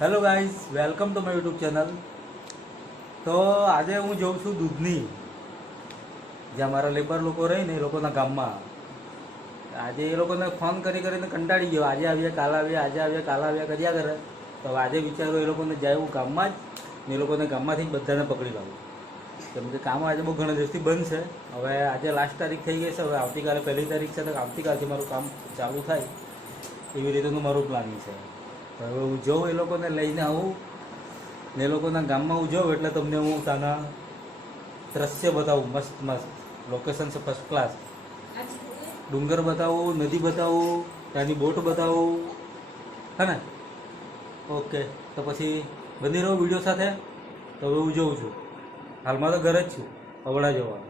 Hello guys, welcome to my YouTube channel. તો આજે હું જઉં છું દૂધની, જ્યાં મારા લેબર લોકો રહે ને એ લોકોના ગામમાં. આજે એ લોકોને ફોન કરીને કંટાળી ગયો. આજે આવ્યા કાલ આવ્યા, આજે આવ્યા કાલ આવ્યા કર્યા કરે. તો આજે વિચારું એ લોકોને જાય હું ગામમાં જ ને એ લોકોને ગામમાંથી બધાને પકડી લાવું. કેમ કે કામ આજે બહુ ઘણા દિવસથી બંધ છે. હવે આજે લાસ્ટ તારીખ થઈ ગઈ છે. હવે આવતીકાલે 1 તારીખ છે, તો આવતીકાલથી મારું કામ ચાલુ થાય એવી રીતેનું મારું પ્લાનિંગ છે. હવે હું જાઉં, એ લોકોને લઈને આવું ને એ લોકોના ગામમાં હું જાઉં એટલે તમને હું ત્યાંના દ્રશ્ય બતાવું. મસ્ત મસ્ત લોકેશન છે, ફર્સ્ટ ક્લાસ. ડુંગર બતાવું, નદી બતાવું, ત્યાંની બોટ બતાવું, હે ને? ઓકે, તો પછી બની રહો વિડીયો સાથે. તો હવે હું જોઉં છું. હાલમાં તો ઘરે જ છું, અવડા જવા.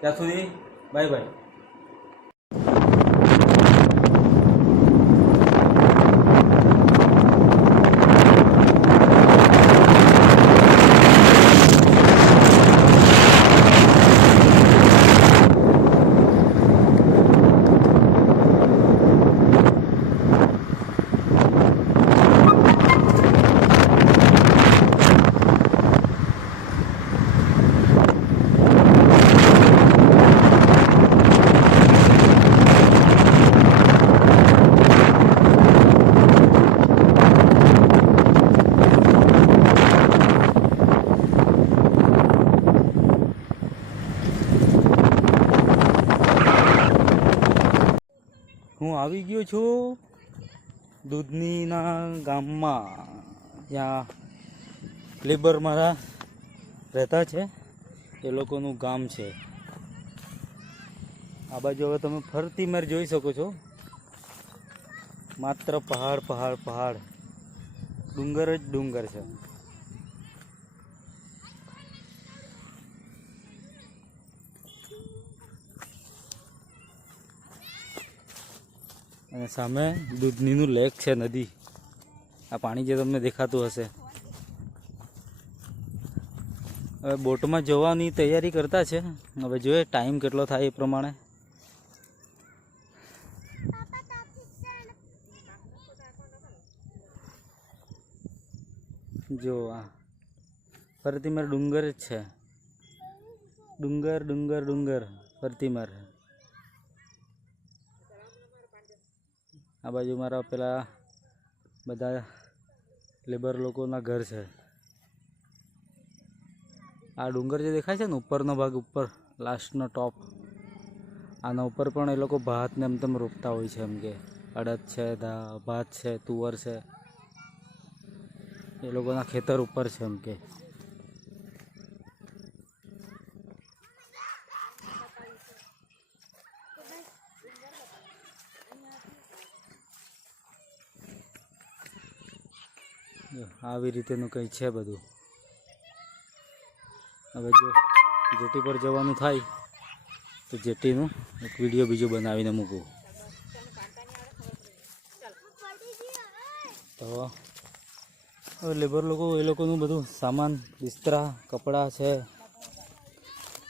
ત્યાં સુધી બાય બાય. હું આવી ગયો છું દૂધનીના ગામમાં, જ્યાં લેબર મારા રહેતા છે. એ લોકોનું ગામ છે. આ બાજુ હવે તમે ફરતી મેર જોઈ શકો છો. માત્ર પહાડ પહાડ પહાડ, ડુંગર જ ડુંગર છે. અને સામે દૂધનીનું લેક છે, નદી. આ પાણી જે તમને દેખાતું હશે. હવે બોટમાં જવાની તૈયારી કરતા છે. હવે જોઈએ ટાઈમ કેટલો થાય એ પ્રમાણે. જો આ ફરતી માર ડુંગર જ છે. ડુંગર ડુંગર ડુંગર ફરતી માર. આ બાજુ મારા પેલા બધા લેબર લોકોના ઘર છે. આ ડુંગર જે દેખાય છે ને ઉપરનો ભાગ, ઉપર લાસ્ટનો ટોપ, આના ઉપર પણ એ લોકો ભાતને એમ તેમ રોપતા હોય છે. એમ કે અડદ છે, ભાત છે, તુવર છે, એ લોકોના ખેતર ઉપર છે. એમ કે આવી રીતેનું કંઈ છે બધું. હવે જો જેટી પર જવાનું થાય તો જેટીનું એક વિડીયો બીજો બનાવીને મૂકું. તો હવે લેબર લોકો એ લોકોનું બધું સામાન, બિસ્તરા, કપડાં છે,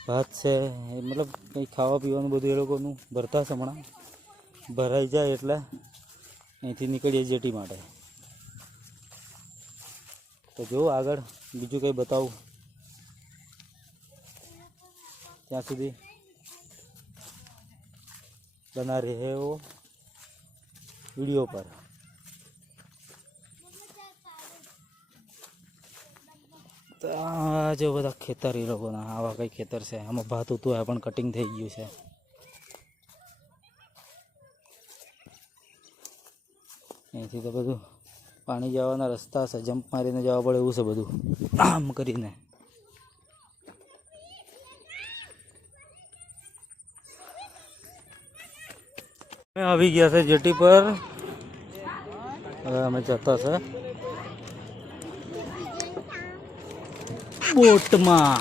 ભાત છે, એ મતલબ કંઈ ખાવા પીવાનું બધું એ લોકોનું ભરતા છે. હમણાં ભરાઈ જાય એટલે અહીંથી નીકળીએ જેટી માટે. તો જો આગળ બીજું કંઈ બતાવું. ત્યાં સુધી બના રહેવો વિડીયો પર. તો જો બધા ખેતર એ લોકોના, આવા કંઈ ખેતર છે. આમાં ભાત હતું, આ પણ કટિંગ થઈ ગયું છે. અહીંથી તો બધું પાણી જવાના રસ્તા છે. જમ્પ મારીને જવા પડે એવું છે બધું, આમ કરીને. આવી ગયા છે જેટી પર. હવે અમે જતા છે બોટમાં.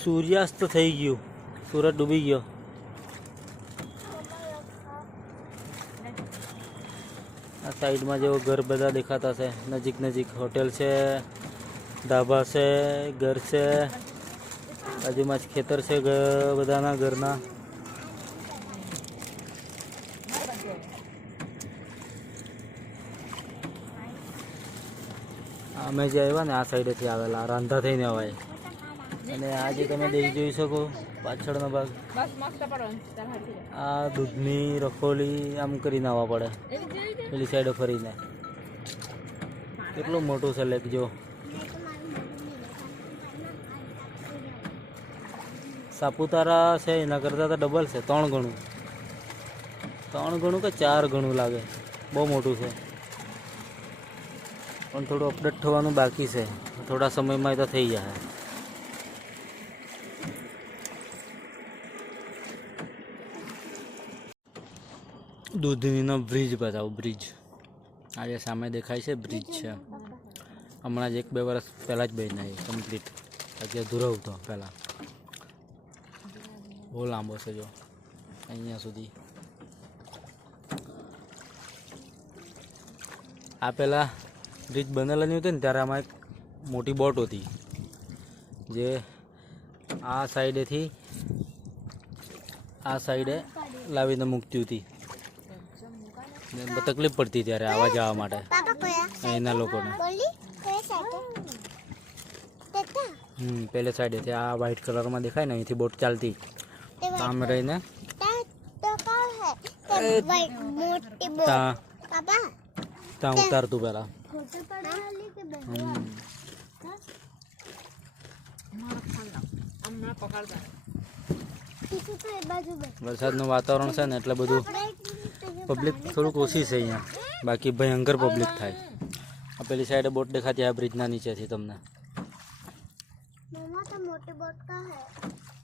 સૂર્યાસ્ત થઈ ગયું, સૂરજ ડૂબી ગયો. આ સાઈડમાં જેવો ઘર બધા દેખાતા છે. નજીક નજીક હોટેલ છે, ધાબા છે, ઘર છે. બાજુમાં જ ખેતર છે બધાના ઘરના. અમે જે આવ્યા ને આ સાઈડેથી આવેલા રાંધા થઈને અવાય અને આ જે તમે જોઈ શકો પાછળનો ભાગ આ દૂધની રખોલી આમ કરીને આવવા પડે પેલી સાઈડે ફરીને કેટલું મોટું છે લેક જો સાપુતારા છે એના કરતાં તો ડબલ છે 3 ગણું કે 4 ગણું લાગે બહુ મોટું છે પણ થોડું અપડેટ થવાનું બાકી છે થોડા સમયમાં તો થઈ જાય દૂધનીનો બ્રિજ બતાવું બ્રિજ આજે સામે દેખાય છે બ્રિજ છે હમણાં જ 1-2 વર્ષ પહેલાં જ બન્યો કમ્પ્લીટ આજે અધૂરો હતો પહેલાં બહુ લાંબો છે જો અહીંયા સુધી આ પહેલાં બ્રિજ બનેલા નહીં હતું ને ત્યારે આમાં એક મોટી બોટ હતી જે આ સાઈડેથી આ સાઈડે લાવીને મૂકતી હતી તકલીફ પડતી ત્યારે આવવા જવા માટે એના લોકોને પેલે સાઈડેથી આ વ્હાઈટ કલરમાં દેખાય ને અહીંથી બોટ ચાલતી આમ રહીને ત્યાં ઉતારતું પેલા વરસાદનું વાતાવરણ છે ને એટલે બધું પબ્લિક થોડુંક ઓછી છે અહીંયા બાકી ભયંકર પબ્લિક થાય આ પેલી સાઈડે બોટ દેખાતી આ બ્રિજના નીચેથી તમને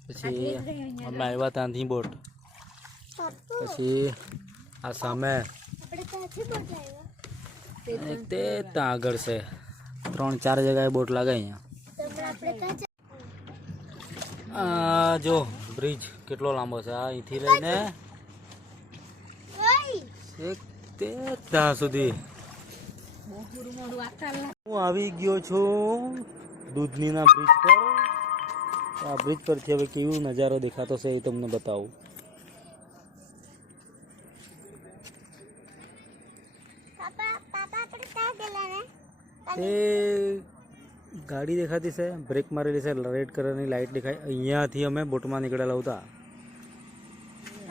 પછી અમે આવ્યા ત્યાંથી બોટ પછી આ સામે તે ત્યાં આગળ છે 3-4 જગ્યાએ બોટ લાગે અહીંયા આ જો બ્રિજ કેટલો લાંબો છે આ અહીંથી લઈને તે ત્યાં સુધી હું આવી ગયો છું દૂધનીના બ્રિજ પર આ બ્રિજ પરથી હવે કેવો નજારો દેખાતો છે એ તમને બતાવું એ ગાડી દેખાતી છે બ્રેક મારેલી છે રેડ કલરની લાઇટ દેખાય અહીંયાથી અમે બોટમાં નીકળેલા હતા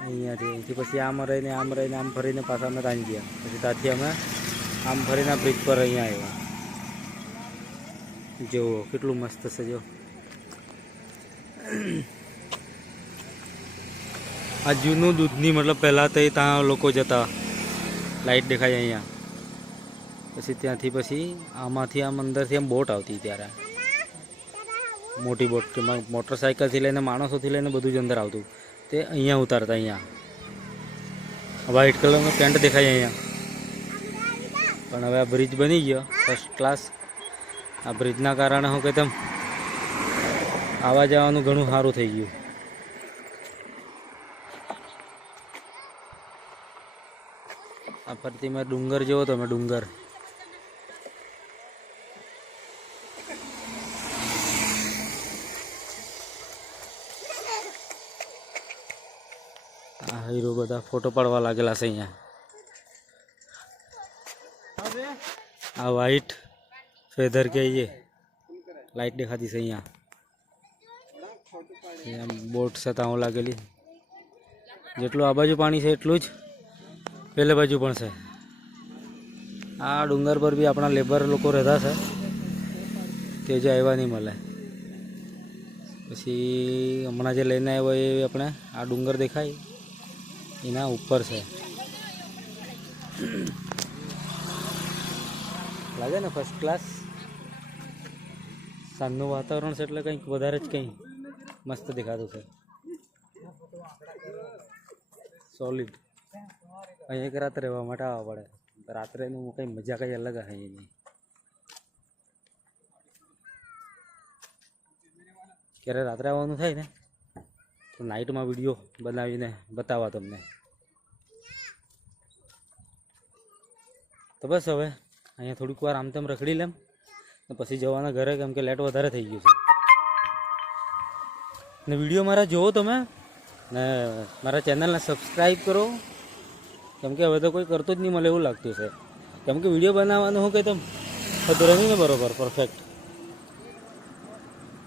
અહીંયાથી પછી આમ રહીને આમ ફરીને પાછા અમે ત્યાં ગયા પછી ત્યાંથી અમે આમ ફરીને બ્રિજ પર અહીંયા આવ્યા જુઓ કેટલું મસ્ત છે જો આ જૂનું દૂધની મતલબ પહેલાં તો ત્યાં લોકો જતા લાઇટ દેખાય અહીંયા પછી ત્યાંથી પછી આમાંથી આમ અંદરથી આમ બોટ આવતી ત્યારે મોટી બોટ કે મોટરસાઇકલથી લઈને માણસોથી લઈને બધું જ અંદર આવતું તે અહીંયા ઉતારતા અહીંયા વ્હાઈટ કલરનો પેન્ટ દેખાય અહીંયા પણ હવે આ બ્રિજ બની ગયો ફર્સ્ટ ક્લાસ આ બ્રિજના કારણે હું કે તેમ આવવા જવાનું ઘણું સારું થઈ ગયું આ ફરતી મેં ડુંગર જેવો તો મેં ડુંગર આ હીરો બધા ફોટો પાડવા લાગેલા છે અહીંયા આ વ્હાઈટ ફેધર કે લાઈટ દેખાતી છે અહીંયા બોટ છે ત્યાં લાગેલી જેટલું આ બાજુ પાણી છે એટલું જ પેલે બાજુ પણ છે આ ડુંગર પર બી આપણા લેબર લોકો રહેતા છે તે જે આવ્યા નહીં મળે પછી હમણાં જે લઈને આવ્યો એ આપણે આ ડુંગર દેખાય એના ઉપર છે લાગે ને ફર્સ્ટ ક્લાસ સાંજનું વાતાવરણ છે એટલે કંઈક વધારે જ કંઈ મસ્ત દેખાતું છે સોલિડ અહીં એક રાત રહેવા માટે આવવા પડે રાત્રેનું કંઈ મજા કંઈ અલગ હશે નહીં ક્યારે રાત્રે આવવાનું થાય ને તો નાઇટમાં વિડીયો બનાવીને બતાવવા તમને તો બસ હવે અહીંયા થોડીક વાર આમ તેમ રખડી લેમ ને પછી જવાના ઘરે કેમ કે લેટ વધારે થઈ ગયું છે ને વિડીયો મારા જોવો તમે ને મારા ચેનલને સબસ્ક્રાઈબ કરો કેમ કે હવે તો કોઈ કરતું જ નહીં મળે એવું લાગતું છે. કેમ કે વિડીયો બનાવવાનું હું કંઈ તો થતું રહ્યું ને બરોબર પરફેક્ટ,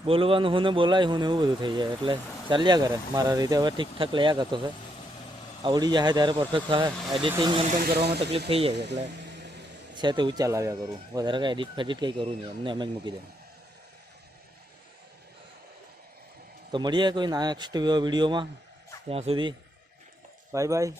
બોલવાનું હું ને બોલાય હું ને એવું બધું થઈ જાય. એટલે ચાલ્યા કરે મારા રીતે હવે ઠીકઠાક લયા કરતો છે. આવડી જાય ત્યારે પરફેક્ટ થાય. એડિટિંગ એમ તેમ કરવામાં તકલીફ થઈ જાય એટલે છે તેવું ચાલ્યા કરું. વધારે કંઈ એડિટ ફેડિટ કંઈ કરું નહીં, એમને એમ જ મૂકી દઉં. તો મળીએ કોઈ નેક્સ્ટ વિડીયોમાં. ત્યાં સુધી બાય બાય.